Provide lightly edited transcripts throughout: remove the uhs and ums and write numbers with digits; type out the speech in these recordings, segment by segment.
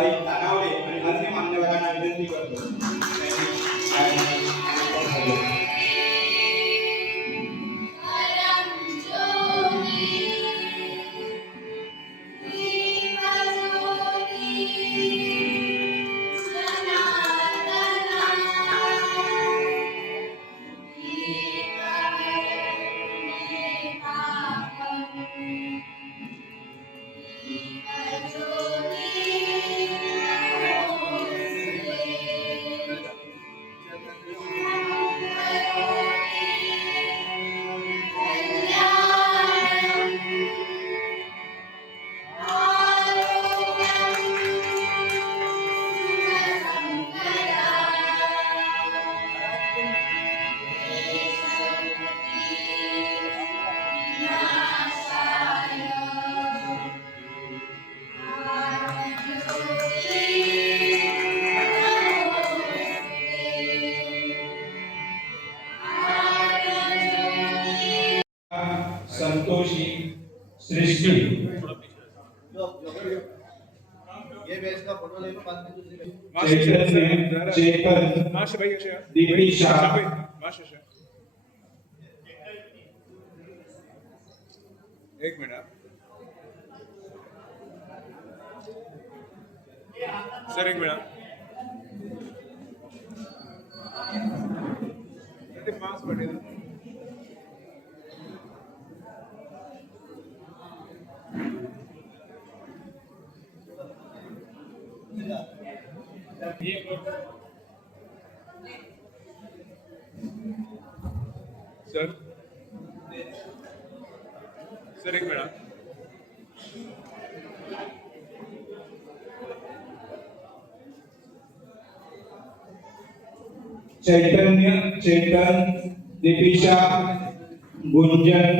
भाई तानावले आणि अन्य मान्यवरांना विनंती करतो. संतोषी सृष्टि चैतन्य चेतन दीपिशा एक मिनट सर, एक मिनट मास्क पडेल. सर सर, एक मिनट चैतन्य चेतन दीपिशा गुंजन.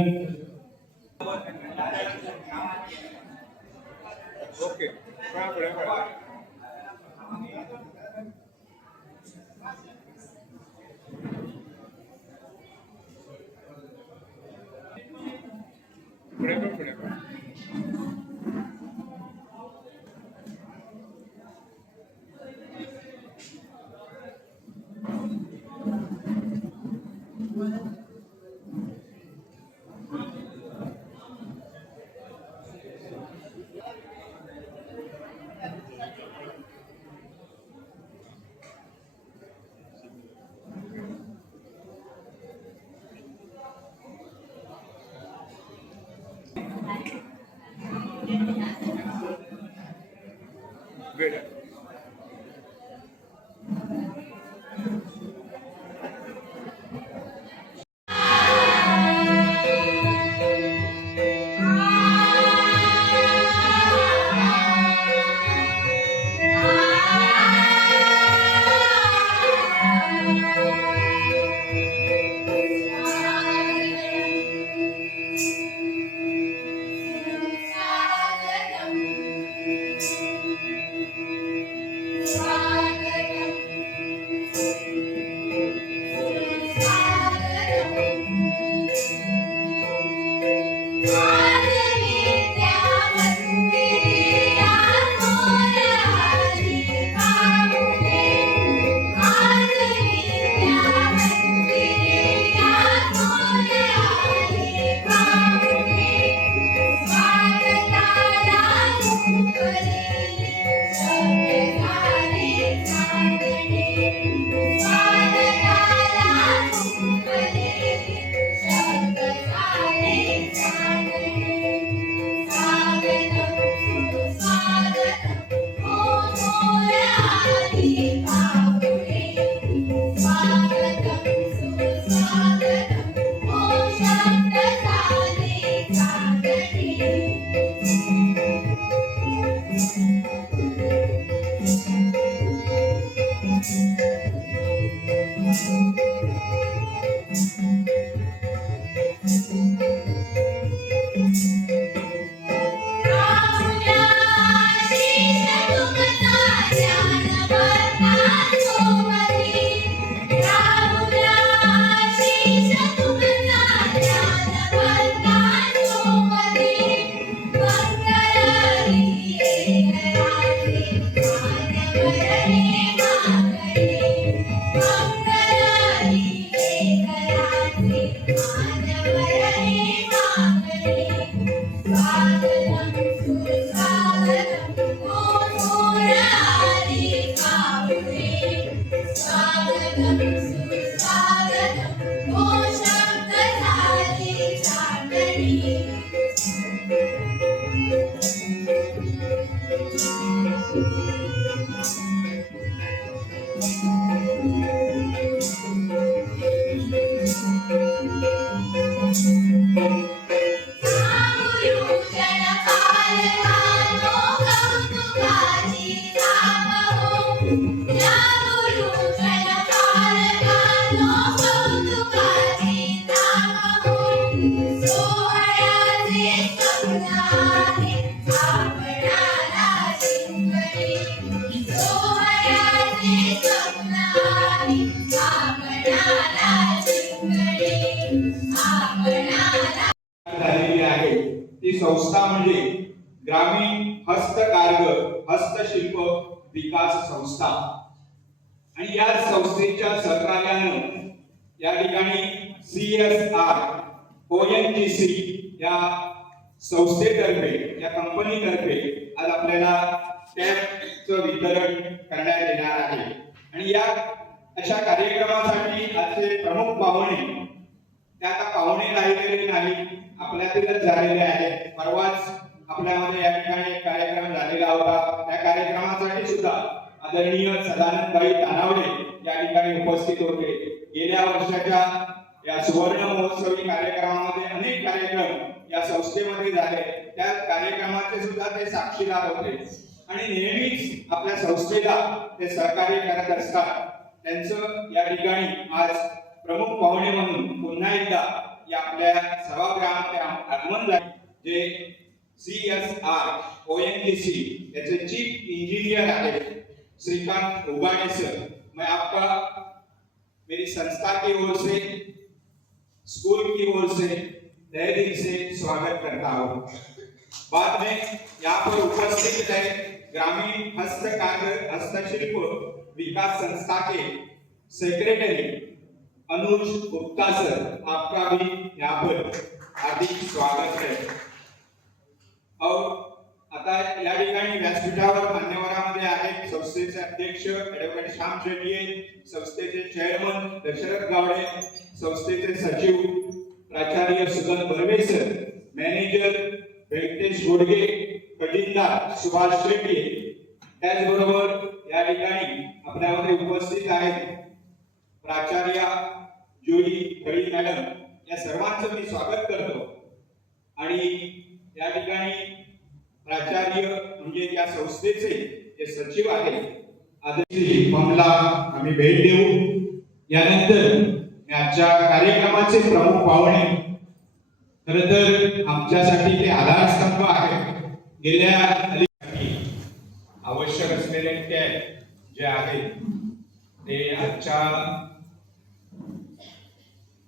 ओके पुढे वेळ झालेली आहे ती संस्था म्हणजे ग्रामीण हस्तकारग हस्तशिल्प विकास संस्था आणि या संस्थेच्या सहकार्यानं या ठिकाणी CSR ONGC या संस्थेतर्फे या कंपनीतर्फे आज आपल्याला टॅबचं वितरण करण्यात येणार आहे आणि या अशा कार्यक्रमासाठी आजचे प्रमुख पाहुणे ते आता पाहुणे राहिलेले नाही आपल्यातीलच झालेले आहेत. परवाच आपल्यामध्ये या ठिकाणी एक कार्यक्रम झालेला होता. त्या कार्यक्रमासाठी सुद्धा आदरणीय सदानंदभाई तानावडे या ठिकाणी उपस्थित होते. गेल्या वर्षाच्या या सुवर्ण महोत्सवी कार्यक्रमामध्ये अनेक कार्यक्रम या संस्थेमध्ये झाले. त्या कार्यक्रमाचे सुद्धा ते साक्षीदार होते आणि नेहमीच आपल्या संस्थेला ते सहकार्य करत असतात. त्यांचं या ठिकाणी आज प्रमुख पाहुणे म्हणून पुन्हा एकदा या आपल्या सभागृहामध्ये आगमन झाले. जे CSR ONGC याचे चीफ इंजीनियर आहेत श्रीकांत उगाडे सर. मैं आपका मेरी संस्था की ओर से स्कूल की ओर से तहे दिल से स्वागत करता हूँ. बाद में यहाँ पर उपस्थित है ग्रामीण हस्तकार्य हस्तशिल्प विकास संस्था के सेक्रेटरी अनुज गुप्ता सर, आपका भी यहाँ पर हार्दिक स्वागत है. और आता या ठिकाणी व्यासपीठावर मान्यवरांमध्ये आहेत संस्थेचे अध्यक्ष ॲडव्होकेट श्याम शेट्टी, संस्थेचे चेअरमन दशरथ गावडे, संस्थेचे सचिव प्राचार्य सुगत बर्वे सर, मॅनेजर व्यंकटेश गोडगे, खजिनदार सुभाष शेट्टी. त्याचबरोबर या ठिकाणी आपल्यामध्ये उपस्थित आहेत प्राचार्य जुली खळी मॅडम. या सर्वांचं मी स्वागत करतो. आणि या ठिकाणी प्राचार्य म्हणजे या संस्थेचे जे सचिव आहेत आदरणीय फॉर्मला आम्ही भेट देऊ. यानंतर मी आजच्या कार्यक्रमाचे प्रमुख पाहुणे खरं तर आमच्यासाठी ते आधारस्तंभ आहे. गेल्या आवश्यक असलेले टॅग जे आहेत ते आजच्या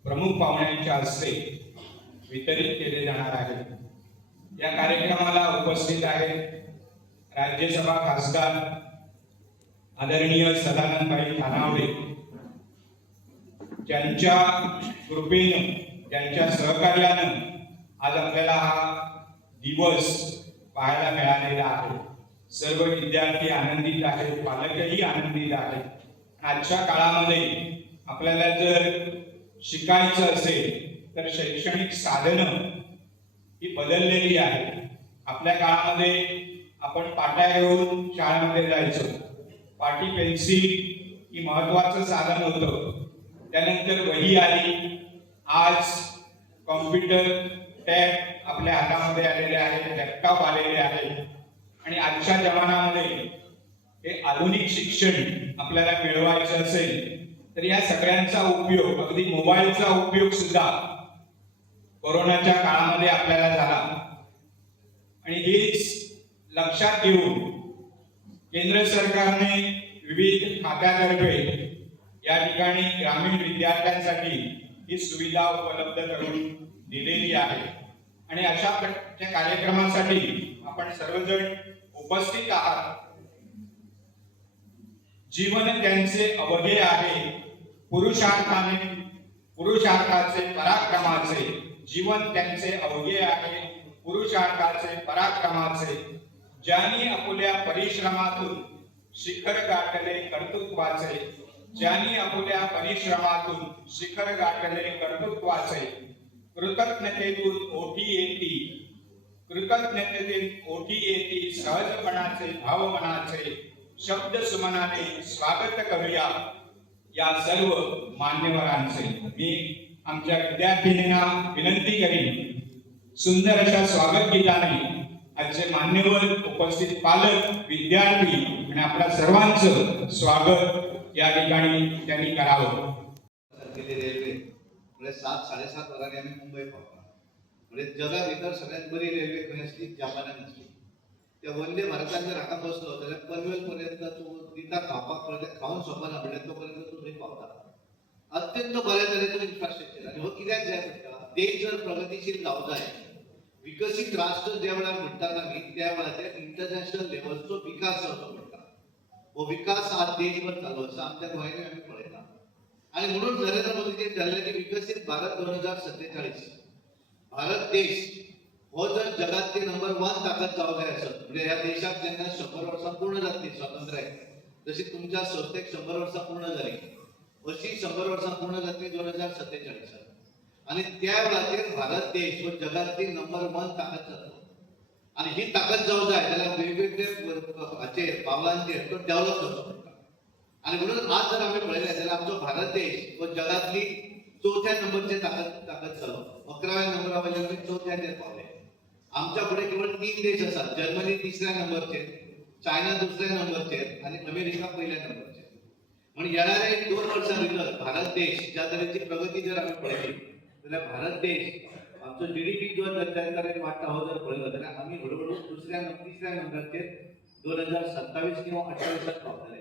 प्रमुख पाहुण्यांच्या हस्ते वितरित केले जाणार आहेत. या कार्यक्रमाला उपस्थित आहेत राज्यसभा खासदार आदरणीय सदानंदभाई तानावडे. ज्यांच्या कृपेनं ज्यांच्या सहकार्यानं आज आपल्याला हा दिवस पाहायला मिळालेला आहे. सर्व विद्यार्थी आनंदित आहेत, पालकही आनंदित आहेत. आजच्या काळामध्ये आपल्याला जर शिकायचं असेल तर शैक्षणिक साधनं ही बदललेली आहेत. आपल्या काळामध्ये आपण पाट्या घेऊन शाळेमध्ये जायचो. पाटी पेन्सिल ही महत्वाचं साधन होतं. त्यानंतर वही आली. आज कॉम्प्युटर टॅब आपल्या हातामध्ये आलेले आहेत, लॅपटॉप आलेले आहेत आणि आजच्या जमान्यामध्ये हे आधुनिक शिक्षण आपल्याला मिळवायचं असेल तर या सगळ्यांचा उपयोग, अगदी मोबाईलचा उपयोग सुद्धा कोरोनाच्या काळामध्ये आपल्याला झाला. आणि हेच लक्षात घेऊन केंद्र सरकारने विविध खात्यातर्फे या ठिकाणी ग्रामीण विद्यार्थ्यांसाठी ही सुविधा उपलब्ध करून दिलेली आहे. आणि अशा प्रकारच्या कार्यक्रमासाठी आपण सर्वजण उपस्थित आहात. जीवन त्यांचे अवघे आहे, पुरुषार्थाचे पराक्रमाचे. जीवन त्यांचे अवघे आहे, पुरुषार्थाचे पराक्रमाचे. ज्यांनी आपुल्या परिश्रमातून शिखर गाठले कर्तृत्वाचे. ज्यांनी आपुल्या परिश्रमातून शिखर गाठले कर्तृत्वाचे. कृतज्ञतेतून ओठी येती सहजपणाचे भावमनाचे शब्द सुमनाने स्वागत करूया या सर्व मान्यवरांचे. मी आमच्या विद्यार्थिनींना विनंती करीन सुंदर अशा स्वागत गीताने आजचे मान्यवर उपस्थित पालक विद्यार्थी आणि आपल्या सर्वांचं स्वागत या ठिकाणी त्यांनी करावं. रेल्वे म्हणजे 7-7:30 वरांनी आम्ही मुंबई पावता. म्हणजे जगा भितर सगळ्यात बरी रेल्वे खंय असली जपानात असली. त्या वंदे भारतान जर हाका बसलो जाल्यार पनवेल पर्यंत तूं दिता खावपाक पर्यंत खावन सोंपना म्हणल्यार तो पर्यंत तूं थंय पावता. अत्यंत बऱ्या तरेचो इन्फ्रास्ट्रक्चर आनी हो कित्याक जाय पडटा देश जर प्रगतीशील जावं जाय विकसीत राष्ट्र ज्या वेळार म्हणटात आमी त्या वेळार इंटरनॅशनल लेवलचो विकास जावचो पडटा. हो विकास आज देशभर चालू आसा आमच्या गोंयांतूय आमी पळयता. आणि म्हणून नरेंद्र मोदीजी ठरले की विकसित भारत 2047 भारत देश हो जर जगातली नंबर 1 ताकद जावं जाय आसत म्हणजे ह्या देशाक जेन्ना 100 वर्सां पूर्ण जातली स्वातंत्र्याक जशी तुमच्या संस्थेक 100 वर्सां पूर्ण जाली अशी 100 वर्सां पूर्ण जातली 2047 आणि त्या वेळाचेर भारत देश हो जगातली नंबर 1 ताकद जातलो. आणि ही ताकद जावं जाय जाल्यार वेगवेगळे हाचेर पावलांचेर तो डेव्हलप करचो पडटा. आणि म्हणून आज जर आम्ही पळयलें जाल्यार आमचो भारत देश हो जगातली 4थ्या नंबरचेर ताकद जालो. 11व्या नंबरा वयल्यान आमी 4थ्याचेर पावले. आमच्या फुडें केवळ 3 देश आसात. जर्मनी 3ऱ्या नंबरचेर, चायना 2ऱ्या नंबरचेर आणि अमेरिका 1ल्या नंबरचेर. म्हणून येणाऱ्या 2 वर्सां भितर भारत देश ज्या तरेची प्रगती जर आमी पळयली जाल्यार भारत देश आमचो जीडीपी जो त्या तरेन वाडटा हो जर पळयलो जाल्यार आमी हळूहळू 3ऱ्या नंबराचेर 2027 किंवा 28 पावतले.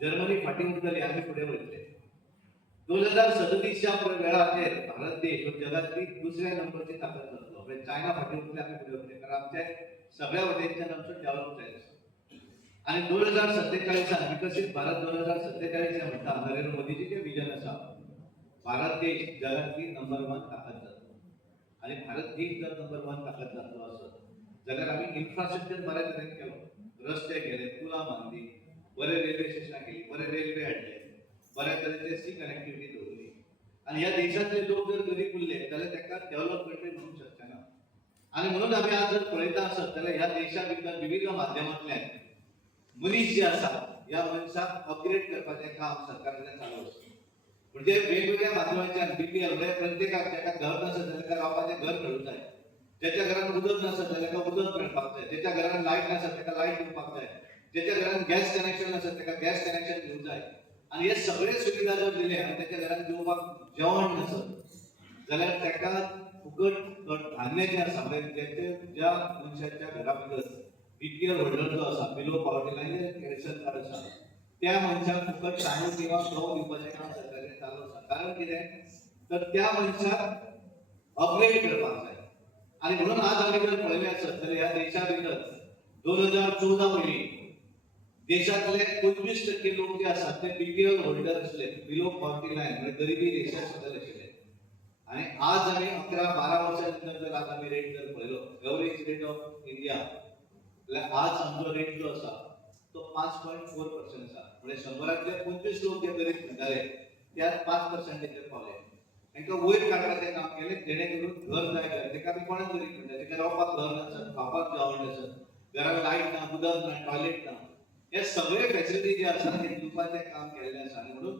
जर्मनी फाटी उरतली आमी फुडें वयतले. 2037 च्या वेळाचेर भारत देश हो जगातली 2ऱ्या नंबरची ताकद जातलो. म्हणजे चायना फाटी उरतली आमी फुडें वयतले कारण आमचे सगळ्या वटेनच्यान आमचो डेव्हलप जाय आसा. आणि 2047 विकसित भारत 2047 म्हणटा नरेंद्र मोदीजी जे विजन आसा भारत देश जगातली नंबर 1 ताकद जातलो. आणि भारत देश जर नंबर 1 ताकद जातलो आसत जाल्यार आमी इन्फ्रास्ट्रक्चर बऱ्या तरेन केलो. रस्ते केले, पुलां बांदली, बरे रेल्वे स्टेशनां केली, बरे रेल्वे हाडले, बऱ्या तरेचे सी कनेक्टिविटी दवरली. आणि ह्या देशातले लोक जर गरीब उरले जाल्यार ताका डेव्हलपमेंट म्हणूंक शकचे ना. आणि म्हणून आमी आज जर पळयता आसत जाल्यार ह्या देशा भितर विविध माध्यमांतल्यान मनीस जे आसा ह्या मनशाक अपग्रेड करपाचें काम सरकारान चालू आसा. म्हणजे वेगवेगळ्या माध्यमांतल्यान बीपीएल म्हणजे प्रत्येकाक जाका घर नासत जाल्यार ताका रावपाचें घर मेळूंक जाय. ज्याच्या घरान उदक नासत जाल्यार ताका उदक मेळपाक जाय. ज्याच्या घरान लायट नासत ताका लायट दिवपाक जाय. ज्याच्या घरान गॅस कनेक्शन आसत ताका गॅस कनेक्शन दिवंक जाय. आणि हे सगळे सुविधा जर दिले आणि त्याच्या घरान जेवपाक जेवण नसत जाल्यार ताका फुकट धान्य जें आसा म्हणजे ज्या मनशाच्या घरा भितर बीपीएल होल्डर जो आसा below poverty line ration card आसा त्या मनशाक फुकट तांदूळ किंवा गंव दिवपाचें काम सरकारान चालू आसा. कारण कितें तर त्या मनशाक अपग्रेड करपाक जाय. आणि म्हणून आज आमी जर पळयलें आसत जाल्यार ह्या देशा भितर 2014 वयली देशातले 25% लोक जे असतात ते बीपीएल होल्डर असले बिलो पॉवर्टी लाईन म्हणजे गरिबी रेषा सकयल आशिल्ले. आणि आज आम्ही 11-12 वर्षांनंतर जर आज आम्ही रेट जर पळयलो एव्हरेज रेट ऑफ इंडिया जाल्यार आज आमचो रेट जो आसा तो 5.4% आसा. म्हणजे 100रांतले 25 लोक जे गरीब म्हणटाले त्यात 5%चेर पावले. तांकां वयर काडपाचें काम केलें जेणे करून घर जाय घर ताका आमी कोणाक गरीब म्हणटा ताका रावपाक घर नासत, खावपाक जेवण नासत, घरान लायट ना, उदक ना, टॉयलेट ना, हे सगळे फॅसिलिटी जे आसा ते दिवपाचें काम केल्लें आसा. आनी म्हणून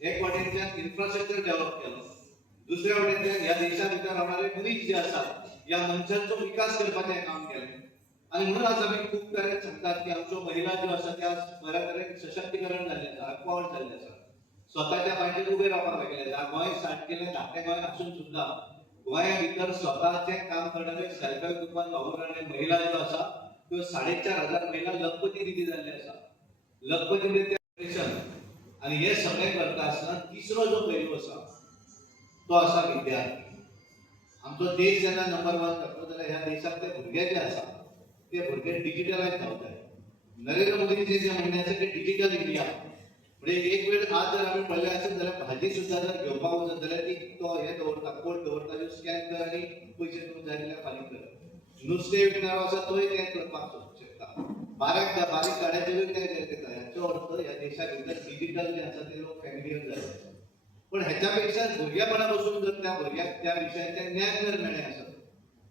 एक वाटेनच्यान इन्फ्रास्ट्रक्चर डेव्हलप केलो, दुसऱ्या वाटेनच्यान ह्या देशा भितर रावणारे मनीस जे आसात ह्या मनशांचो विकास करपाचें काम केलें. आणि म्हणून आज आमी खूब तरेन सांगतात की आमच्यो महिला ज्यो आसा त्या बऱ्या तरेन सशक्तीकरण जाल्लें आसा, एम्पावर्ड जाल्लें आसा, स्वताच्या पांयचेर उबे रावपाक लागले. गोंय स्टार्ट केलें धाकटें गोंय आसून सुद्दां गोंया भितर स्वताचें काम करणारे सेल्फ हेल्प ग्रुपान वावर करणारे महिला ज्यो आसा त्यो 4,500 महिला लखपती निधी जाल्ले आसा. लखपती निधी आणि हे सगळें करता आसतना तिसरो जो पैलू आसा तो आसा विद्या. आमचो देश जेन्ना नंबर 1 जातलो जाल्यार ह्या देशांतले भुरगे जे आसा ते भुरगे डिजिटलायज जावंक जाय. नरेंद्र मोदीजी जे म्हणणे आसा ते डिजिटल इंडिया म्हणजे एक वेळ आज जर आमी पळयलें आसत जाल्यार भाजी सुद्दां जर घेवपाक वचत जाल्यार ती तो हे दवरता कोड दवरता स्कॅन कर आनी पयशे तुका जाय जाल्यार फारीक कर. नुस्तें विकणारो आसा तोय तें करपाक शकता. बारीक गाड्याचेरूय तें करता. हाचो अर्थ ह्या देशा भितर डिजिटल जे आसा ते लोक फॅमिलियर जाले. पण ह्याच्यापेक्षा भुरग्यापणापासून जर त्या भुरग्याक त्या विशयाचें ज्ञान जर मेळ्ळें आसत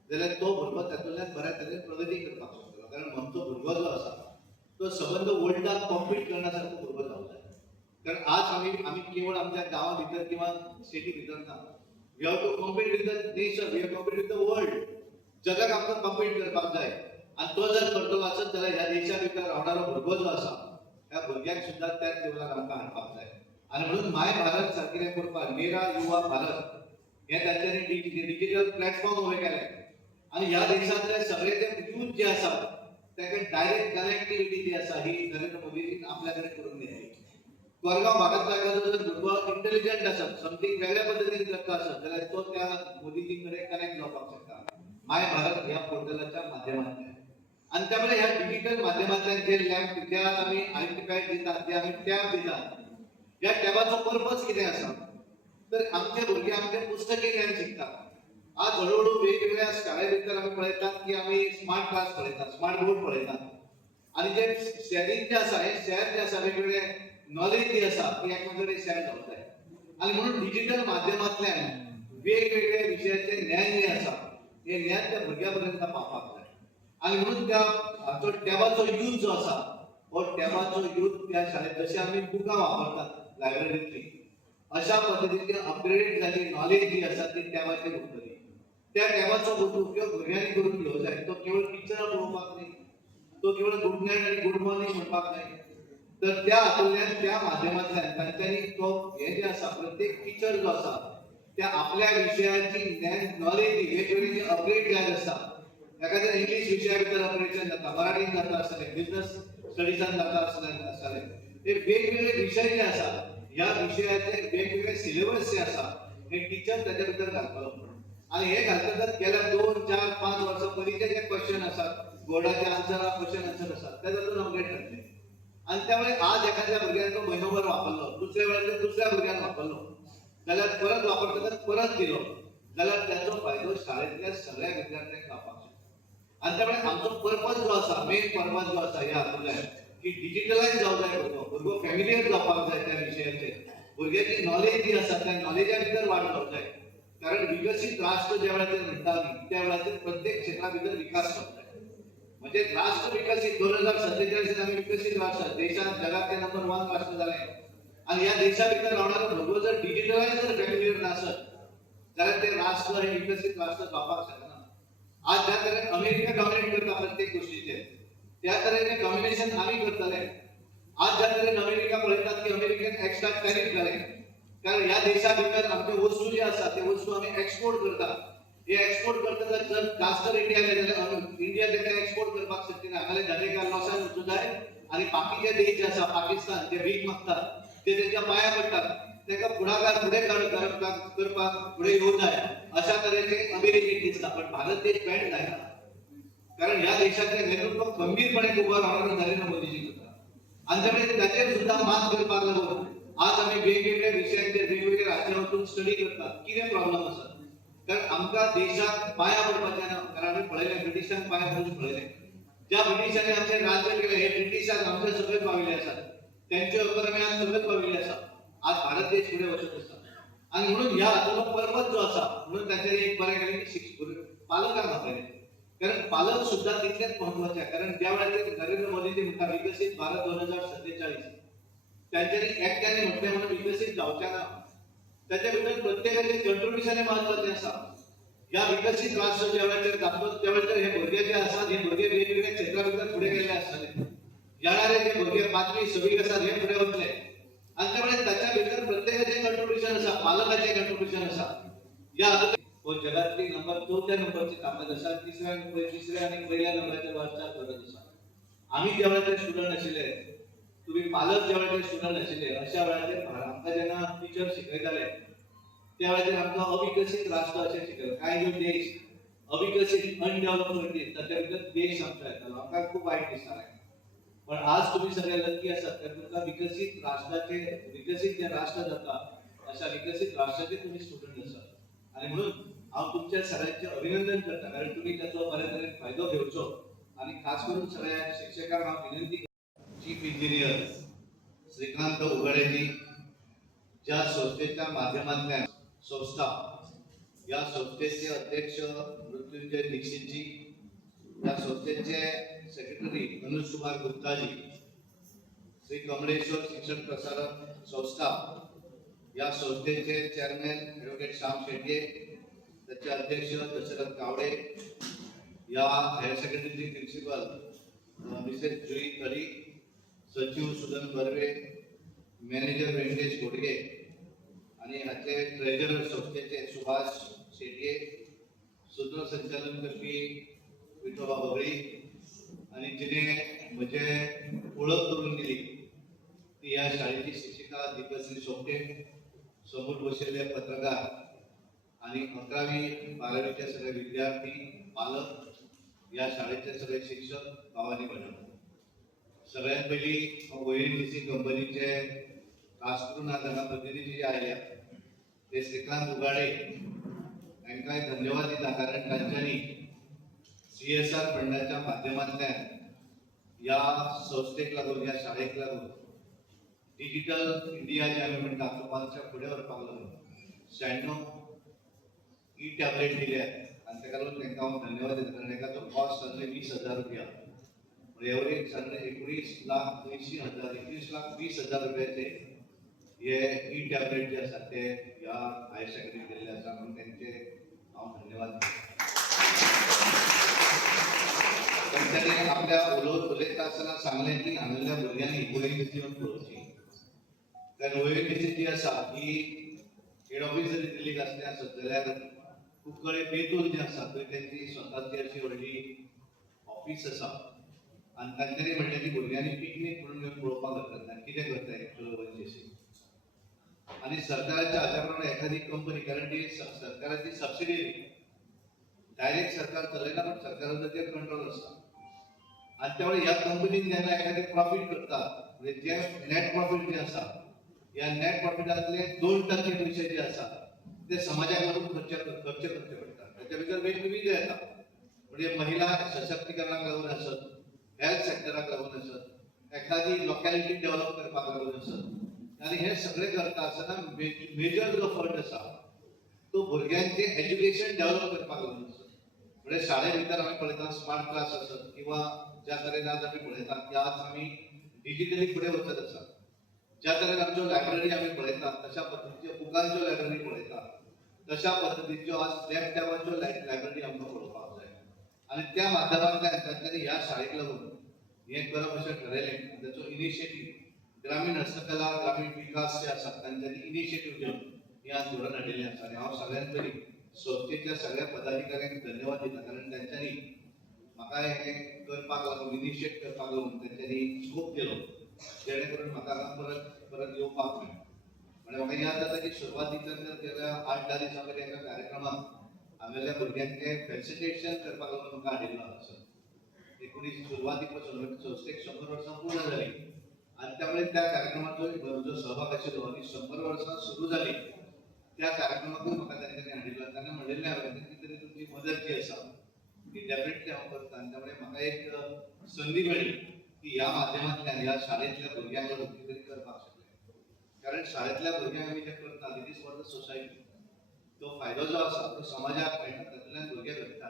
जाल्यार तो भुरगो तातूंतल्यान बऱ्या तरेन प्रगती करपाक शकतलो. कारण आमचो भुरगो जो आसा तो सबंद वर्ल्डाक कॉम्पीट करण्यासारखो भुरगो जावंक जाय. कारण आज आमी केवळ आमच्या गांवा भितर किंवा सिटी भितर ना, we have to compete with the nation, we have compete with the world. जगाक आमकां कॉम्पीट करपाक जाय आनी तो जर करतलो आसत जाल्यार ह्या देशा भितर रावणारो भुरगो जो आसा त्या भुरग्याक सुद्दां त्याच लेवलार आमकां हाडपाक जाय. आनी म्हणून माय भारत सारकिलें करपाक मेरा युवा भारत हे तांच्यांनी डिजिटल प्लॅटफॉर्म उबे केले आनी ह्या देशांतले सगळे जे यूथ जे आसा ताका डायरेक्ट कनेक्टिविटी जी आसा ही नरेंद्र मोदीजीन आपल्या कडेन करून दिली. कोरगांव भागांतला एखादो जर भुरगो इंटेलिजंट आसत, समथींग वेगळ्या पद्दतीन करता आसत जाल्यार तो त्या मोदीजी कडेन कनेक्ट जावपाक शकता माय भारत ह्या पोर्टलाच्या माध्यमांतल्यान. आनी त्यामुळे ह्या डिजिटल माध्यमांतल्यान जे लॅम्प जे आमी आयडेंटिफाय दितात, जे आमी टॅब दितात, ह्या टॅबाचो पर्पज कितें आसा तर आमचे भुरगे आमचे पुस्तकी ज्ञान शिकतात. आज हळूहळू वेगवेगळ्या शाळे भितर आमी पळयतात की आमी स्मार्ट क्लास पळयतात, स्मार्ट बोर्ड पळयतात आनी जे शेअरिंग जे आसा हे शेअर जे आसा वेगवेगळे नॉलेज जी आसा ती एकमेकांकडे शेअर जावंक जाय. आनी म्हणून डिजिटल माध्यमांतल्यान वेगवेगळे विशयाचें ज्ञान जे आसा हे ज्ञान त्या भुरग्या पर्यंत पावपाक जाय. आनी म्हणून त्या हाचो टॅबाचो यूज जो आसा हो टॅबाचो यूज त्या शाळेंत जशें आमी बुकां वापरतात लायब्ररींतली अशा पद्दतीची अपग्रेड जाल्ली नॉलेज जी आसा ती टॅबाचेर उरतली. त्या टॅबाचो उपयोग भुरग्यांनी करून घेवंक जाय. तो केवळ पिक्चरां पळोवपाक न्ही, तो केवळ गुड नायट आनी गुड मॉर्निंग म्हणपाक न्ही, तर त्या हातूंतल्यान त्या माध्यमांतल्यान तांच्यांनी तो हे जे आसा प्रत्येक टिचर जो आसा त्या आपल्या विशयाची ज्ञान नॉलेज वेगवेगळी जी अपग्रेड जायत आसा. एखाद्या इंग्लीश विशया भितर अपग्रेडेशन जाता, मराठीन जाता आसतलें, बिझनस स्टडीजान जाता आसतलें, हे वेगवेगळे विशय जे आसा ह्या विशयाचे वेगवेगळे सिलेबस जे आसा हे टीचर ताच्या भितर घालतलो आनी हे घालतकच गेल्या 2, 4, 5 वर्सां पयलींचे जे क्वेश्चन आसात बोर्डाचे आन्सर क्वेश्चन आन्सर आसात ते तातूंत अपग्रेड जातले. आनी त्यामुळे आज एखाद्या भुरग्यान तो म्हयनोभर वापरलो, दुसऱ्या वेळार दुसऱ्या भुरग्यान वापरलो जाल्यार परत वापरतकच परत दिलो जाल्यार त्याचो फायदो शाळेंतल्या सगळ्या विद्यार्थ्यांक जावपाक शकता. आनी त्यामुळे आमचो पर्पज जो आसा, मेन पर्पज जो आसा ह्या हातूंतल्यान की डिजिटलायज जावंक जाय भुरगो फॅमिलियर जावपाक जाय त्या विशयाचेर, भुरग्याची नॉलेज जी आसा त्या नॉलेजा भितर वाड जावंक जाय. कारण विकसीत राष्ट्र ज्या वेळाचेर म्हणटा आमी त्या वेळाचेर प्रत्येक क्षेत्रा भितर विकास जावंक जाय. म्हणजे राष्ट्र विकसीत 2047 आमी विकसीत राष्ट्र देशांत जगातले नंबर 1 राष्ट्र जालें आनी ह्या देशा भितर रावणारो भुरगो जर डिजिटलायज जर फॅमिलियर नासत जाल्यार ते राष्ट्र हे विकसीत राष्ट्र जावपाक शकना. आज ज्या तरेन अमेरिका डॉमिनेट करता प्रत्येक गोष्टीचेर त्या तरेन डॉमिनेशन आमी करतले. आज ज्या तरेन अमेरिका पळयतात की अमेरिकेन एक्स्ट्रा टॅरिफ घाले कारण ह्या देशा भितर आमचे वस्तू जे आसा ते वस्तू आमी एक्सपोर्ट करतात. हे एक्सपोर्ट करतना जर जास्त रेटी आले जाल्यार इंडिया तेका एक्सपोर्ट करपाक शकची ना. नाजाल्यार जागे लॉसान वचूं जाय आनी बाकीचे देश जे आसा पाकिस्तान जे भीक मागतात ते तेंच्या पांया पडटात. तेका फुडाकार फुडें करपाक फुडें येवं जाय अशा तरेचे अमेरिकेक दिसता. पण भारत देश बँड जायना कारण ह्या देशाचे नेतृत्व खंबीरपणे उबो रावणारो नरेंद्र मोदीजी करता. आनी त्यामुळे ताचेर सुद्दां मात करपाक लागून आज आमी वेगवेगळ्या विशयांचेर वेगवेगळ्या राज्यां वचून स्टडी करतात. कितें प्रॉब्लेम आसा कारण आमकां देशाक पांया पडपाचें ना. कारण आमी पळयलें ब्रिटिशांक पांया पडून पळयलें. ज्या ब्रिटिशांनी आमचें राज्य केलें हे ब्रिटिशांक आमचे सगळे पाविल्ले आसात. तेंचे इकॉनॉमी आज सगळे पाविल्ले आसा. आज भारत देश फुडें वचत आसा आनी म्हणून ह्या हातूंतलो पर्पज जो आसा म्हणून ताचेर एक बरें केलें पालकांक आपयलें. कारण पालक सुद्दां तितलेच महत्वाचे कारण ज्या वेळाचेर नरेंद्र मोदीजी म्हणटा विकसीत भारत 2047 त्यांच्यानी एकट्याने म्हटलें म्हणून विकसीत जावचें ना. त्याच्या भितर प्रत्येकाचे कंट्रिब्युशन महत्वाचें आसा. ह्या विकसीत राष्ट्र ज्या वेळाचेर जातलो त्या वेळाचेर हे भुरगे जे आसात हे भुरगे वेगवेगळ्या क्षेत्रा भितर फुडें गेल्ले आसतले. येणारे जे भुरगे 5वी 6वी आसात हे फुडें वतले आनी त्यामुळे ताच्या भितर प्रत्येकाचे कंट्रिब्युशन आसा, पालकाचे कंट्रिब्युशन आसा. ह्या हातूंत जगातली नंबर 4थ्या नंबरची ताकद आसा. तिसऱ्या आनी पहिल्या नंबराच्या वरच्या ताकद आसा. आमी ज्या वेळाचेर स्टुडंट आशिल्ले तुम्ही पालक ज्या वेळाचेर स्टुडंट आशिल्ले अशा वेळाचेर आमकां जेन्ना टिचर शिकयताले त्या वेळाचेर आमकां अविकसीत राष्ट्र अशें शिकयलें. कांय जो देश अविकसीत अनडेव्हलप कंट्रीज ताच्या भितर देश आमचो येतालो. आमकां खूब वायट दिसतालें. पण आज तुम्ही सगळे लकी आसात तर तुमकां विकसीत राष्ट्राचे विकसीत जे राष्ट्र जाता अशा विकसीत राष्ट्राचे तुम्ही स्टुडंट आसात आनी म्हणून हांव तुमच्या सगळ्यांचे अभिनंदन करता कारण तुम्ही त्याचो बऱ्या तरेन फायदो घेवचो आनी खास करून सगळ्या शिक्षकांक हांव विनंती चीफ इंजिनियर श्रीकांत उगडेजी, ज्या संस्थेच्या माध्यमातल्या संस्था, या संस्थेचे अध्यक्ष मृत्युंजय दीक्षितजी, या संस्थेचे सेक्रेटरी अनुज कुमार गुप्ताजी, श्री कमलेश्वर शिक्षण प्रसारक संस्था, या संस्थेचे चेअरमॅन ॲडव्होकेट श्याम शेट्ये, त्याचे अध्यक्ष दशरथ कावडे, या हायर सेकंडरीची प्रिन्सिपल मिसेस जुई खरी, सचिव सुदन बर्वे, मॅनेजर व्यंकटेश घोडगे आणि ह्याचे ट्रेजरर संस्थेचे सुभाष शेट्ये, सूत्रसंचालन करपी विठोबा बगळी आणि जिने म्हणजे ओळख करून दिली ती या शाळेची शिक्षिका दीपश्री सोपटे, समोर बसलेले पत्रकार आणि 11वी 12वीचे सगळे विद्यार्थी, पालक, या शाळेचे सगळे शिक्षक, भावानी बहिणी, सगळ्यात पहिली ONGC कंपनीचे राष्ट्रीय प्रतिनिधी जे आले ते श्रीकांत उगाडे यांना धन्यवाद दिला, कारण त्यांच्यानी CSR फंडाच्या माध्यमातल्यान या संस्थेक लागून, या शाळेक लागून डिजिटल इंडिया जे आम्ही म्हणटा लोकांच्या पुढे व्हरपाक लागून 96 टॅबलेट दिले आणि ताका लागून तांकां हांव धन्यवाद दिता, कारण ताका तो कॉस्ट जातले 20,000 रुपया, एवढे सगळे 19,20,000 रुपयाचे हे टॅबलेट जे आसात ते ह्या हायर सेकंडरी दिल्ले आसा, म्हणून तांचे हांव धन्यवाद दिता. त्यांनी आपल्या उलयता आसतना सांगलें की हांगासरल्या भुरग्यांनी ONGC येवन पळोवची, कारण ONGC जी आसा ही हेड ऑफिस जरी दिल्लीक आसलें आसत जाल्यार कुंकळे बेतूल जे आसा थंय त्यांची स्वताची अशी व्हडली ऑफिस आसा आणि तांच्यांनी म्हणलें की भुरग्यांनी पिकनीक म्हणून येवन पळोवपाक वतात, कितें करता एक्चुअल ONGC आणि सरकाराच्या हाच्या प्रमाणे एखादी कंपनी, कारण ती सरकाराची सबसिडी डायरेक्ट सरकार चलयना, पण सरकाराचो ताचेर कंट्रोल आसा आणि त्यामुळे ह्या कंपनीन जेन्ना एखादी प्रॉफिट करता, म्हणजे जे नेट प्रॉफिट जे आसा, या नेट प्रॉफिटांतले 2% पैसे जे आसा ते समाजाक लागून खर्च करचे पडटा. त्याच्या भितर वेगवेगळे येता, म्हणजे महिला सशक्तीकरणाक लागून आसत, हेल्थ सेक्टराक लागून आसत, एखादी लोकॅलिटी डेव्हलप करपाक लागून आसत, आणि हे सगळे करता आसतना मेजर जो फंड आसा तो भुरग्यांचे एज्युकेशन डेव्हलप करपाक लागून आसत. म्हणजे शाळे भितर आमी पळयता स्मार्ट क्लास आसत किंवा ज्या तरेन आज आमी पळयता की आज आमी डिजिटली फुडें वचत आसा, ज्या तरेन आमच्यो लायब्ररी आमी पळयता, तशा पद्दतीच्यो बुकांच्यो लायब्ररी पळयता, तशा पद्दतीच्यो आज लॅपटॉपाच्यो लायब्ररी आमकां पळोवपाक जाय आणि त्या माध्यमांतल्यान तांच्यांनी ह्या शाळेक लागून हें करप अशें ठरयलें. ताचो इनिशिएटीव ग्रामीण हस्तकला, ग्रामीण विकास जे आसा तांच्यांनी इनिशिएटीव घेवन हें आज धोरण हाडिल्लें आसा आणि हांव सगळ्यांत पयलीं संस्थेच्या सगळ्या पदाधिकाऱ्यांक धन्यवाद दिता, कारण तांच्यांनी म्हाका हें करपाक लागून, इनिशिएट करपाक लागून तांच्यांनी स्कोप दिलो, जेणे करून म्हाका परत येवपाक मेळ्ळें. म्हणजे म्हाका याद जाता की सुरवातीच्यान गेल्या 8-10 दिसां पयलीं एका कार्यक्रमाक हांगासरल्या भुरग्यांचे फॅसिलिटेशन करपाक लागून म्हाका हाडिल्लो आसा. सुरवाती पासून संस्थेक 100 वर्सां पूर्ण जाली आणि त्यामुळे त्या कार्यक्रमाचो जो सहभाग आशिल्लो आणि 100 वर्सां सुरू जाली त्या कार्यक्रमाकूय म्हाका तांच्यांनी हाडिल्लो. तांणे म्हणिल्लें हांवें कितें तरी तुमची मदत जी आसा ती डेफिनेटली हांव करता आणि त्यामुळे म्हाका एक संदी मेळ्ळी की ह्या माध्यमांतल्यान ह्या शाळेंतल्या भुरग्यांक लागून कितें तरी करपाक शकलें. कारण शाळेंतल्या भुरग्यांक आमी जें करता it is for the society, तो फायदो जो आसा तो समाजाक मेळटा, तातूंतल्यान भुरगे घडटा.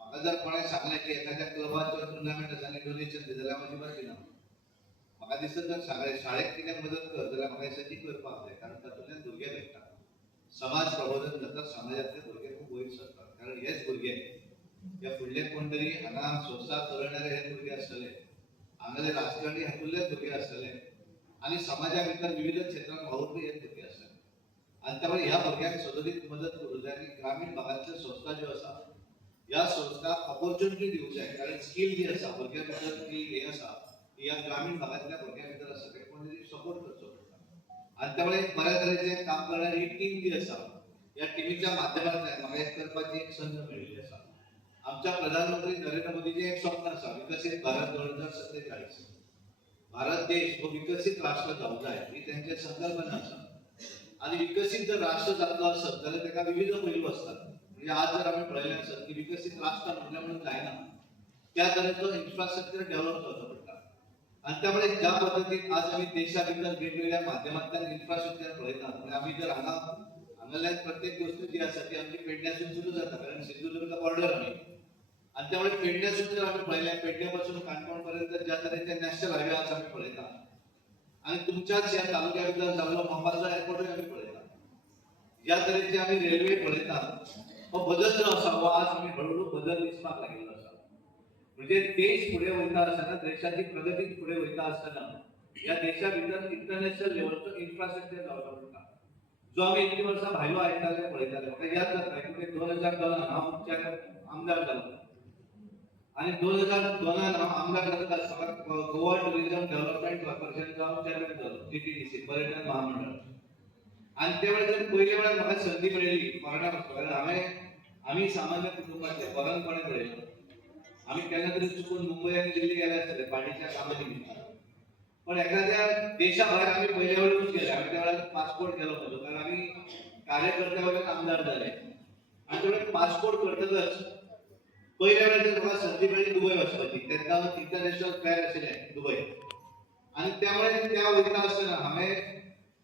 म्हाका जर कोणें सांगलें की एखाद्या क्लबाचो टुर्नामेंट आसा आनी डोनेशन दी जाल्यार हांव अजिबात दिना. म्हाका दिसता जर शाळेक कितें मदत कर जाल्यार म्हाका दिसता ती करपाक जाय, कारण तातूंतल्यान भुरगे घडटा, समाज प्रबोधन जाता, समाजांतले भुरगे खूब वयर सरतात. कारण हेच भुरगे हे फुडले कोण तरी हांगा संस्था चलयणारे हे भुरगे आसतले, हांगाले राजकारणी हातूंतलेच भुरगे आसतले आणि समाजा भितर विविध क्षेत्रांत वावुरपी हे भुरगे आसतले आणि त्यामुळे ह्या भुरग्यांक सदरीत मदत करूं जाय. आनी ग्रामीण भागांतल्यो संस्था ज्यो आसा ह्या संस्थांक ऑपॉर्च्युनिटी दिवंक जाय, कारण स्कील जी आसा भुरग्यां भितर जी हे आसा ती ह्या ग्रामीण भागांतल्या भुरग्यां भितर आसा, ते कोण तरी सपोर्ट करचो पडटा आणि त्यामुळे एक बऱ्या तरेचें काम करणारी एक टीम जी आसा ह्या टिमीच्या माध्यमांतल्यान म्हाका एक करपाची एक संद मेळिल्ली आसा. आमच्या प्रधानमंत्री नरेंद्र मोदीचें एक स्वप्न आसा, विकसीत भारत 2047. भारत देश हो विकसीत राष्ट्र जावंक जाय ही तेंची संकल्पना आसा आणि विकसीत जर राष्ट्र जातलो आसत जाल्यार ताका विविध पैलू आसतात. म्हणजे आज जर आमी पळयलें आसत की विकसीत राष्ट्र म्हणलें म्हणून जायना, त्या तरेचो इन्फ्रास्ट्रक्चर डेव्हलप जावचो पडटा आणि त्यामुळे ज्या पद्धतीत आज आम्ही देशाभितर वेगवेगळ्या माध्यमांतल्यान इन्फ्रास्ट्रक्चर पळयतात म्हणजे आम्ही जर हांगाल्यान प्रत्येक गोष्ट जी आसा ती आमची पेडण्यासून सुरू जाता कारण सिंधुदुर्ग बॉर्डर आमी आणि त्यामुळे पेडण्यासून जर आम्ही पळयलें पेडण्यापासून काणकोण पर्यंत ज्या तरेचे नॅशनल हायवे आज आम्ही पळयतात आणि तुमच्याच ह्या तालुक्या भितर जाल्लो मोपाचो एअरपोर्टूय आमी पळयतात ज्या तरेचे आमी रेल्वे पळयतात हो बदल जो आसा हो आज आमी हळूहळू बदल दिसपाक लागिल्लो आसा म्हणजे देश फुडें वयता आसतना देशाची प्रगती फुडें वयता आसतना ह्या देशा भितर इंटरनॅशनल लेवलचो इन्फ्रास्ट्रक्चर जावपाक पडटा जो आमी इतली वर्सां भायलो आयकताले पळयताले म्हाका याद जाता की 2002 हांव गोंयच्या आमदार जालो आणि 2002 हांव आमदार जाता आसतना गोवा टुरिझम डेव्हलपमेंट कॉर्पोरेशनचो हांव चेअरमॅन जालो TTDC पर्यटन महामंडळ आणि त्या वेळार पयले वेळार म्हाका संदी मेळिल्ली फॉरेनाक वचपाक कारण आमी सामान्य कुटुंबाचे फॉरेनपणे पळयलो आम्ही केन्ना तरी चुकून मुंबई आणि दिल्ली गेले आसतले पार्टीच्या कामा निमित्तान पण एखाद्या देशाभायर आम्ही पहिल्या वेळेस गेले आम्ही त्या वेळार पासपोर्ट केलो म्हजो कारण आम्ही कार्यकर्त्या वयल्यान आमदार जाले आणि तेवढे पासपोर्ट करतकच पहिल्या वेळार म्हाका संदी मेळ्ळी दुबय वचपाची तेन्ना इंटरनॅशनल फेअर आशिल्लें दुबय आणि त्यामुळे त्या वयता आसतना हांवें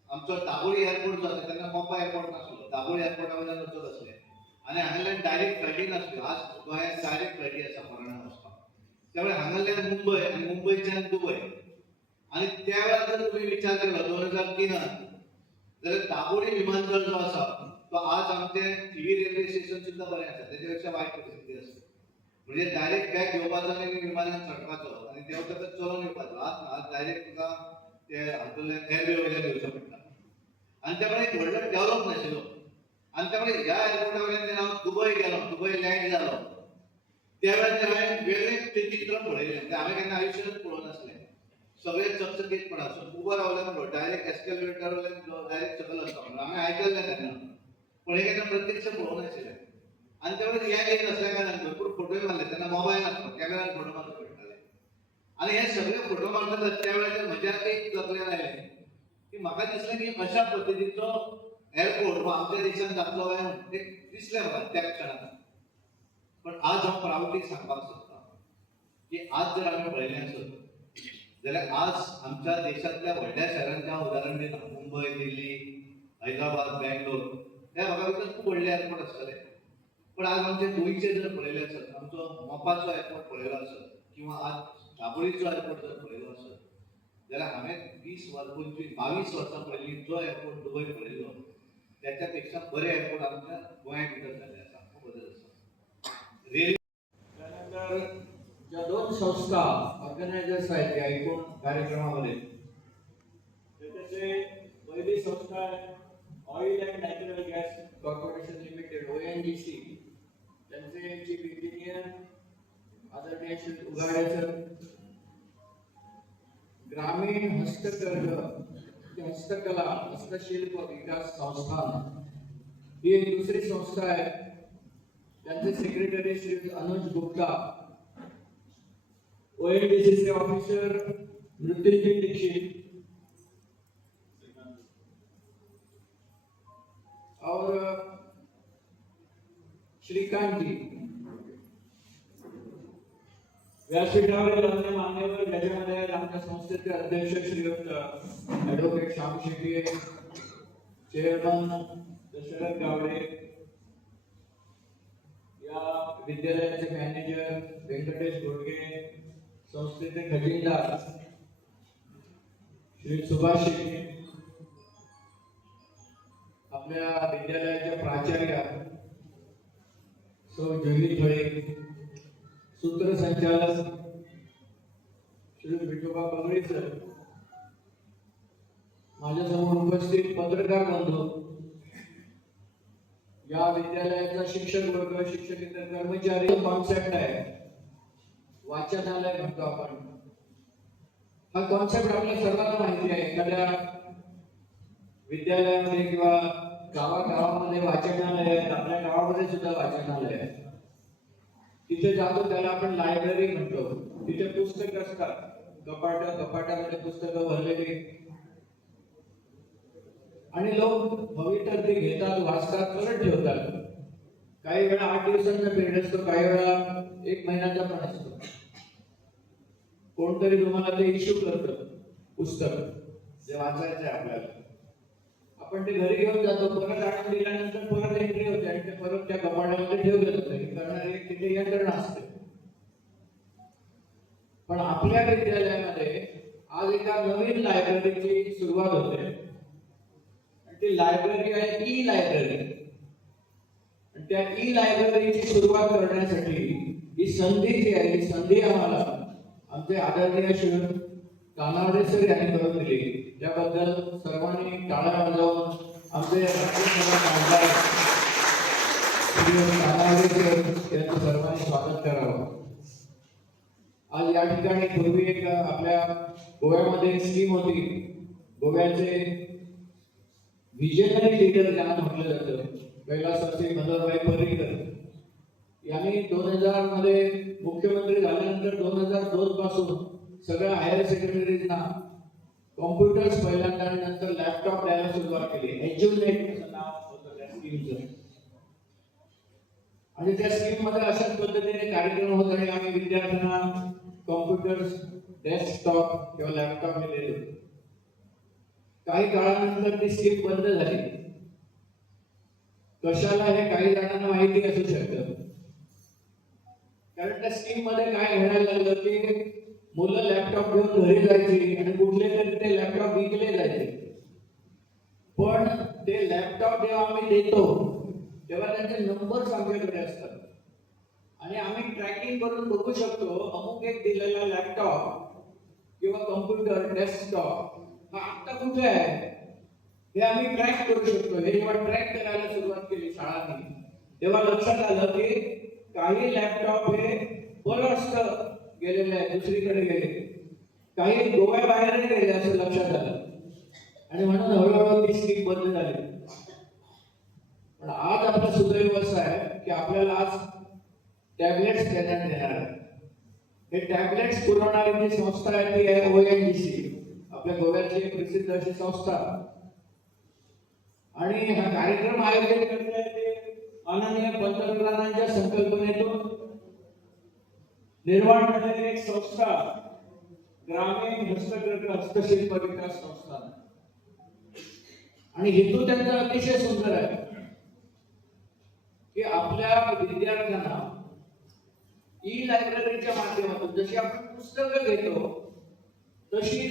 आमचो दाबोळी एअरपोर्ट जो आसा तेन्ना मोपा एअरपोर्ट नासलो दाबोळी एअरपोर्टा वयल्यान वचत आसलें आणि हांगाल्यान डायरेक्ट फ्लायटी नासल्यो आज गोंयांत डायरेक्ट फ्लायटी आसा फॉरेनाक वचपाक त्यामुळे हांगाल्यान मुंबय आणि मुंबयच्यान दुबय आणि त्या वेळार जर तुम्ही विचार केलो 2003 जाल्यार दाबोळी विमानतळ जो आसा तो आज आमचे थिवी रेल्वे स्टेशन सुद्धा बरें आसा तेच्या पेक्षा वायट परिस्थिती आसा म्हणजे डायरेक्ट बॅग घेवपाचो आनी विमानान चडपाचो आणि देंवतकच चलोन येवपाचो आज डायरेक्ट तुका ते हातूंतल्यान एअरवे वयल्यान येवचें पडटा आणि त्यामुळे एक व्हडलो डेव्हलप नाशिल्लो आणि त्यामुळे ह्या एअरपोर्टा वयल्यान जेन्ना हांव दुबय गेलो दुबय लँड जालो त्या वेळार हांवें वेगळें तें चित्र पळयलें तें हांवें केन्ना आयुश्यांत पळोवंक नासलें सगळें चकचकीतपणान उबर रावल्यान डायरेक्ट एस्केलेटर वयल्यान डायरेक्ट सकयल वचपाक म्हणून हांवें आयकल्लें तेन्ना पण हें केन्ना प्रत्यक्ष पळोवंक नाशिल्लें आणि त्यामुळे ह्या एक असल्या कारणान भरपूर फोटोय मारले तेन्ना मोबायल नासलो कॅमेरान फोटो मारचे पडटाले आणि हे सगळे फोटो मारतना त्या वेळाचेर म्हज्या एक तकलेन आयलें की म्हाका दिसलें की अशा पद्दतीचो एअरपोर्ट हो आमच्या देशान जातलो काय ते दिसलें म्हाका त्या क्षणाक पण आज हांव प्राउडली सांगपाक सोदतां की आज जर आमी पळयलें आसत जाल्यार आज आमच्या देशांतल्या व्हडल्या शहरांचें हांव उदाहरण दिता मुंबय दिल्ली हैदराबाद बेंगलोर हे म्हाका भितर खूब व्हडले एअरपोर्ट आसतले पण आज आमचे गोंयचे जर पळयले आसत आमचो मोपाचो एअरपोर्ट पळयलो आसत किंवा आज दाबोळीचो एअरपोर्ट जर पळयलो आसत जाल्यार हांवें 22 वर्सां पयलीं जो एअरपोर्ट दुबय पळयलो त्याच्या पेक्षा बरे एअरपोर्ट आमच्या गोंया भितर झाले आसा खूब बदल आसा रेल्वे त्यानंतर ज्या दोन संस्था ऑर्गनायझर्स आहेत या एकूण कार्यक्रमामध्ये त्याच्यातले पहिली संस्था oil and natural gas corporation limited ONGC त्यांचे चीफ इंजिनियर आदरणीय श्री उगाडे सर ग्रामीण हस्तकला हस्तशिल्प विकास संस्थान ही एक दुसरी संस्था आहे त्यांचे सेक्रेटरी श्री अनुज गुप्ता ONGC से ऑफिसर मृत्युंजय दीक्षित और श्रीकांत जी व्यासपीठावरील अन्य मान्यवर ज्याच्यामध्ये आमच्या संस्थेचे अध्यक्ष श्रीयुक्त ॲडव्होकेट श्याम शेट्टी चेअरमन दशरथ गावडे या विद्यालयाचे मॅनेजर व्यंकटेश घोडगे संस्थेचे खजिनदार श्री सुभाष शेट्टी आपल्या विद्यालयाच्या प्राचार्य सौ जुली थोडे सूत्रसंचालक श्री विठोबा बगळे सर माझ्यासमोर उपस्थित पत्रकार बंधू या विद्यालयाचा शिक्षक वर्ग शिक्षकेतर कर्मचारी कॉन्सेप्ट आहे वाचनालय म्हणतो आपण हा कॉन्सेप्ट आपल्या सर्वांना माहिती आहे एखाद्या विद्यालयामध्ये किंवा गावागावामध्ये वाचनालय आहेत आपल्या गावामध्ये सुद्धा वाचनालय आहे तिथे जातो त्याला आपण लायब्ररी म्हणतो तिथे पुस्तक असतात कपाटामध्ये पुस्तकं भरलेली आणि लोक हवी तर ते घेतात वाचतात परत ठेवतात काही वेळा 8 दिवसांचा पिरियड असतो काही वेळा 1 महिन्याचा पण असतो कोणतरी तुम्हाला ते इश्यू करतं पुस्तक जे वाचायचं आहे आपल्याला. आपण ते घरी घेऊन जातो, परत आणून दिल्यानंतर परत एंट्री होते आणि ते परत त्या कपाटामध्ये ठेवलं जातं. हे करणारे एक तिथे यंत्रणा असते. पण आपल्या विद्यालयामध्ये आज एका नवीन लायब्ररीची सुरुवात होते आणि ती लायब्ररी आहे ई लायब्ररी. आणि त्या ई लायब्ररीची सुरुवात करण्यासाठी ही संधी जी आहे, ही संधी आम्हाला आमचे आदरणीय श्री कानावडे सर यांनी करून दिली. त्याबद्दल सर्वांनी टाळ्या वाजवून आमचे राज्यसभा खासदार श्री कानावडे सर यांचं सर्वांनी स्वागत करावं. आज या ठिकाणी पूर्वी एक आपल्या गोव्यामध्ये स्कीम होती. गोव्याचे विजनरी लीडर ज्यांना म्हटलं जातं, कैलासवासी मनोहरभाई पर्रीकर यांनी 2000 मध्ये मुख्यमंत्री झाल्यानंतर 2002 पासून सगळ्या हायर सेकंडरीजना कॉम्प्युटर्स पहिल्यांदा आणि नंतर लॅपटॉप द्यायला सुरुवात केली. एज्युनेट असं नाव होतं त्या स्कीमचं. आणि त्या स्कीम मध्ये अशाच पद्धतीने कार्यक्रम होत आणि आम्ही विद्यार्थ्यांना कॉम्प्युटर्स, डेस्कटॉप किंवा लॅपटॉप दिले होते. काही काळानंतर ती स्कीम बंद झाली. कशाला हे काही जणांना माहिती असू शकतं. कारण त्या स्कीम मध्ये काय घडायला लागलं की मुलं लॅपटॉप घेऊन घरी जायची आणि कुठले तरी ते लॅपटॉप विकले जायचे. पण ते लॅपटॉप जेव्हा आम्ही देतो तेव्हा त्यांचे नंबर्स आमच्याकडे असतात आणि आम्ही ट्रॅकिंग करून बघू शकतो अमुक एक दिलेला लॅपटॉप किंवा कॉम्प्युटर, डेस्कटॉप हा आता कुठे आहे हे आम्ही ट्रॅक करू शकतो. हे जेव्हा ट्रॅक करायला सुरुवात केली शाळांनी तेव्हा लक्षात आलं की काही लॅपटॉप हे परराष्ट्र गेलेले आहे, दुसरीकडे गेले, काही गोव्याबाहेरही गेले असं लक्षात आलं आणि म्हणून हळूहळू ती स्कीम बंद झाली. पण आज आपलं सुदैव असं आहे की आपल्याला आज टॅबलेट्स देण्यात येणार आहे. हे टॅबलेट्स पुरवणारी जी संस्था आहे ती आहे ONGC, आपल्या गोव्याची एक प्रसिद्ध अशी संस्था. आणि हा कार्यक्रम आयोजित करते ते माननीय पंतप्रधानांच्या संकल्पनेतून निर्माण झालेली एक संस्था, ग्रामीण हस्तशिल्प विकास संस्था. आणि हेतू त्यांचा अतिशय सुंदर आहे की आपल्या विद्यार्थ्यांना ई लायब्ररीच्या माध्यमातून जशी आपण पुस्तकं घेतो तशी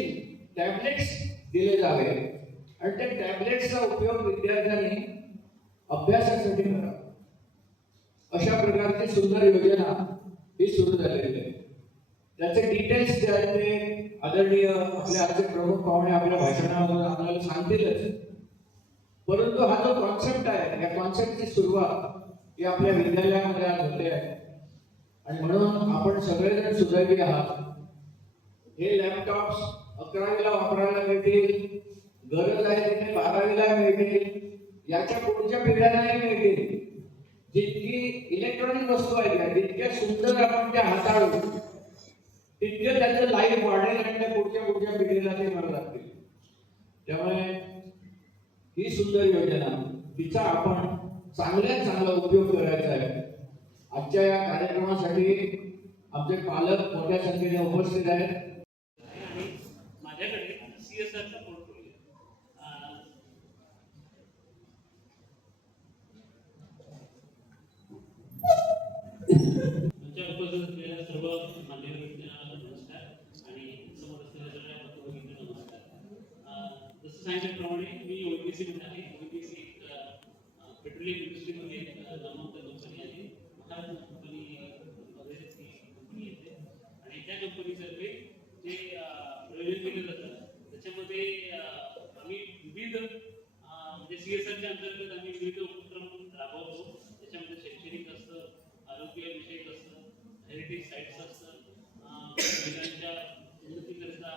टॅबलेट्स दिले जावे आणि त्या टॅबलेट्सचा उपयोग विद्यार्थ्यांनी अभ्यासासाठी करावा. अशा प्रकारची सुंदर योजना ही सुरू झालेली आहे. त्याचे डिटेल्स जे आहेत ते आदरणीय आपले आजचे प्रमुख पाहुणे आपल्या भाषणामध्ये आपल्याला सांगतीलच. परंतु हा जो कॉन्सेप्ट आहे, या कॉन्सेप्टची सुरुवात ही आपल्या विद्यालयामध्ये आज होते आहे आणि म्हणून आपण सगळेजण सुदैवी आहात. हे लॅपटॉप्स 11वीला वापरायला मिळतील, गरज आहे तिथे 12वीला मिळतील, याच्या पुढच्या पिढ्यांनाही मिळतील. जितकी इलेक्ट्रॉनिक वस्तू आहे जितक्या सुंदर आपण त्या हाताळू तितके त्याचं लाईफ वाढेल आणि त्या पुढच्या पिढीला ते मला लागतील. त्यामुळे ही सुंदर योजना तिचा आपण चांगल्यात चांगला उपयोग करायचा आहे. आजच्या या कार्यक्रमासाठी आमचे पालक मोठ्या संख्येने उपस्थित आहेत. आणि माझ्याकडे CSRचा पोर्टफोलिओ तुमच्या उपस्थित असलेल्या सर्व मान्यवर व्यक्तींना नमस्कार आणि समोर असलेल्या सगळ्या पत्रकारांना नमस्कार. जसं सांगितल्याप्रमाणे मी ONGC मध्ये आहे. ONGC पेट्रोलियम इंडस्ट्रीमध्ये नामवंत कंपनी आहे. महाराष्ट्र कंपनी वगैरे ती कंपनी येते आणि त्या कंपनीतर्फे जे प्रयोजन केलं जातं त्याच्यामध्ये आम्ही विविध म्हणजे CSRच्या अंतर्गत आम्ही विविध उपक्रम राबवतो. त्याच्यामध्ये शैक्षणिक असतं, आरोग्य विषयक असतं, हेरिटेज साईट्स असतं, महिलांच्या उन्नतीकरता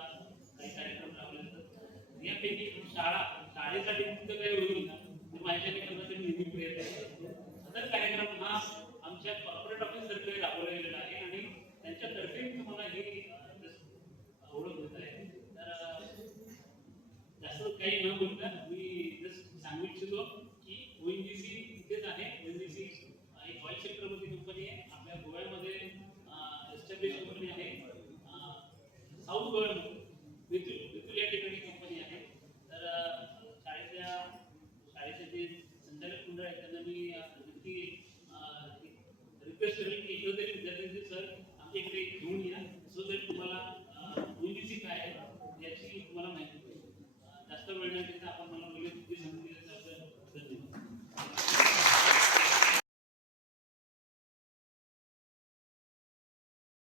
काही कार्यक्रम राबवले जातात. यापैकी शाळेसाठी फक्त काही होईल ना तर माझ्याने करण्यासाठी नेहमी प्रयत्न करतो. सदर कार्यक्रम हा आमच्या कॉर्पोरेट ऑफिस तर्फे राबवला गेलेला आहे आणि त्यांच्यातर्फे तुम्हाला ही ओळख होत आहे. तर जास्त काही न बोलता मी जस्ट सांगू इच्छितो की ONGC इथेच आहे. ONGC एक ऑइल सेक्टरमध्ये कंपनी आहे. आपल्या गोव्यामध्ये एस्टॅब्लिश कंपनी आहे. सर आमच्या इकडे घेऊन या